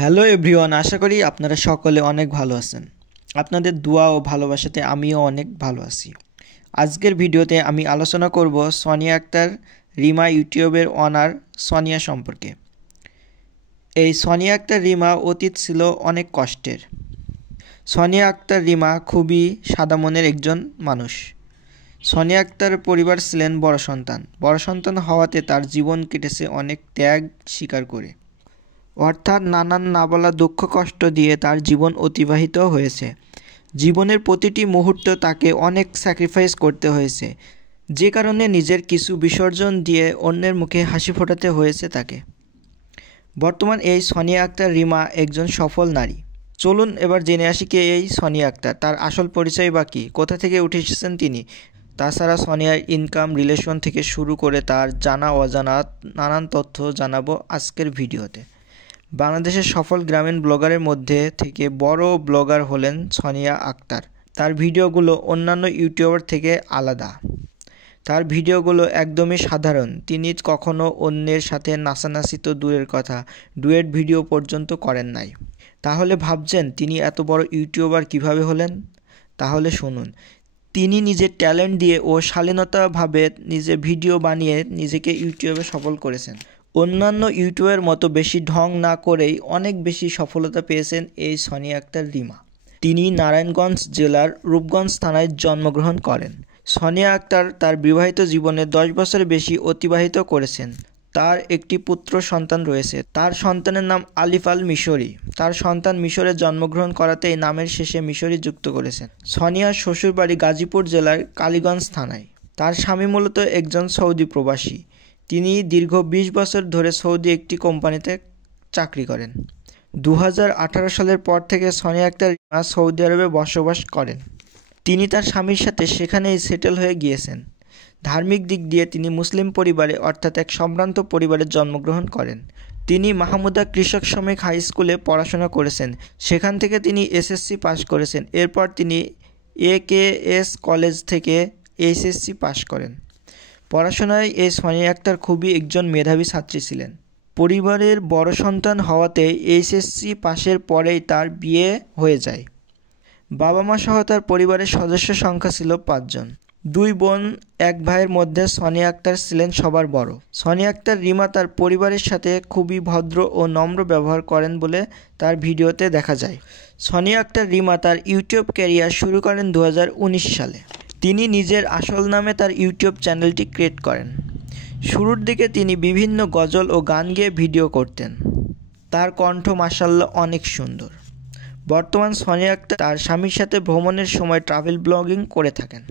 Hello everyone, আশা করি আপনারা সকলে অনেক ভালো আছেন। আপনাদের দোয়া ও ভালোবাসাতে আমিও অনেক ভালো আছি। আজকের ভিডিওতে আমি আলোচনা করব সোনিয়া আক্তার রিমা ইউটিউবের অনার সোনিয়া সম্পর্কে। এই সোনিয়া আক্তার রিমা অতীত ছিল অনেক কষ্টের। সোনিয়া আক্তার রিমা খুবই সাদা মনের একজন মানুষ। সোনিয়া আক্তার পরিবার ছিলেন বড় সন্তান হওয়াতে তার জীবন কেটেছে অনেক ত্যাগ স্বীকার করে, অর্থাৎ নানান না বলা দুঃখ কষ্ট দিয়ে তার জীবন অতিবাহিত হয়েছে। জীবনের প্রতিটি মুহূর্ত তাকে অনেক স্যাক্রিফাইস করতে হয়েছে, যে কারণে নিজের কিছু বিসর্জন দিয়ে অন্যের মুখে হাসি ফোটাতে হয়েছে তাকে। বর্তমান এই সোনিয়া আক্তার রিমা একজন সফল নারী। চলুন এবার জেনে আসি কে এই সোনিয়া আক্তার, তার আসল পরিচয় বা কী, কোথা থেকে উঠে এসেছেন তিনি। তাছাড়া সোনিয়ার ইনকাম, রিলেশন থেকে শুরু করে তার জানা অজানা নানান তথ্য জানাবো আজকের ভিডিওতে। বাংলাদেশের সফল গ্রামীণ ব্লগারের মধ্যে থেকে বড় ব্লগার হলেন সোনিয়া আক্তার। তার ভিডিওগুলো অন্যান্য ইউটিউবার থেকে আলাদা। তার ভিডিওগুলো একদমই সাধারণ। তিনি কখনো অন্যের সাথে নাচানাচি তো দূরের কথা, ডুয়েট ভিডিও পর্যন্ত করেন নাই। তাহলে ভাবছেন তিনি এত বড় ইউটিউবার কিভাবে হলেন? তাহলে শুনুন। তিনি নিজের ট্যালেন্ট দিয়ে ও শালীনতাভাবে নিজে ভিডিও বানিয়ে নিজেকে ইউটিউবে সফল করেছেন। অন্যান্য ইউটিউবের মতো বেশি ঢং না করেই অনেক বেশি সফলতা পেয়েছেন এই সোনিয়া আক্তার রিমা। তিনি নারায়ণগঞ্জ জেলার রূপগঞ্জ থানায় জন্মগ্রহণ করেন। সোনিয়া আক্তার তার বিবাহিত জীবনে 10 বছরের বেশি অতিবাহিত করেছেন। তার একটি পুত্র সন্তান রয়েছে। তার সন্তানের নাম আলিফ আল মিশরি। তার সন্তান মিশরে জন্মগ্রহণ করাতেই নামের শেষে মিশরি যুক্ত করেছেন। সোনিয়ার শ্বশুরবাড়ি গাজীপুর জেলার কালীগঞ্জ থানায়। তার স্বামী মূলত একজন সৌদি প্রবাসী। তিনি দীর্ঘ 20 বছর ধরে সৌদি একটি কোম্পানিতে চাকরি করেন। 2018 সালের পর থেকে সোনিয়া আক্তার রিমা সৌদি আরবে বসবাস করেন। তিনি তার স্বামীর সাথে সেখানেই সেটেল হয়ে গিয়েছেন। ধার্মিক দিক দিয়ে তিনি মুসলিম পরিবারে অর্থাৎ এক সম্ভ্রান্ত পরিবারে জন্মগ্রহণ করেন। তিনি মাহমুদা কৃষক শ্রমিক হাই স্কুলে পড়াশোনা করেছেন। সেখান থেকে তিনি এসএসসি পাশ করেছেন। এরপর তিনি একেএস কলেজ থেকে এইচএসসি পাশ করেন। পড়াশোনায় এই সোনিয়া আক্তার খুবই একজন মেধাবী ছাত্রী ছিলেন। পরিবারের বড় সন্তান হওয়াতে এইচএসসি পাশের পরেই তার বিয়ে হয়ে যায়। বাবা মা সহ তার পরিবারের সদস্য সংখ্যা ছিল 5 জন। 2 বোন 1 ভাইয়ের মধ্যে সোনিয়া আক্তার ছিলেন সবার বড়। সোনিয়া আক্তার রিমা তার পরিবারের সাথে খুবই ভদ্র ও নম্র ব্যবহার করেন বলে তার ভিডিওতে দেখা যায়। সোনিয়া আক্তার রিমা তার ইউটিউব ক্যারিয়ার শুরু করেন 2019 সালে। তিনি নিজের আসল নামে তার ইউটিউব চ্যানেলটি ক্রিয়েট করেন। শুরুর দিকে তিনি বিভিন্ন গজল ও গান গেয়ে ভিডিও করতেন। তার কণ্ঠ মাশাআল্লাহ অনেক সুন্দর। বর্তমান সোনিয়া আক্তার তার স্বামীর সাথে ভ্রমণের সময় ট্রাভেল ব্লগিং করে থাকেন।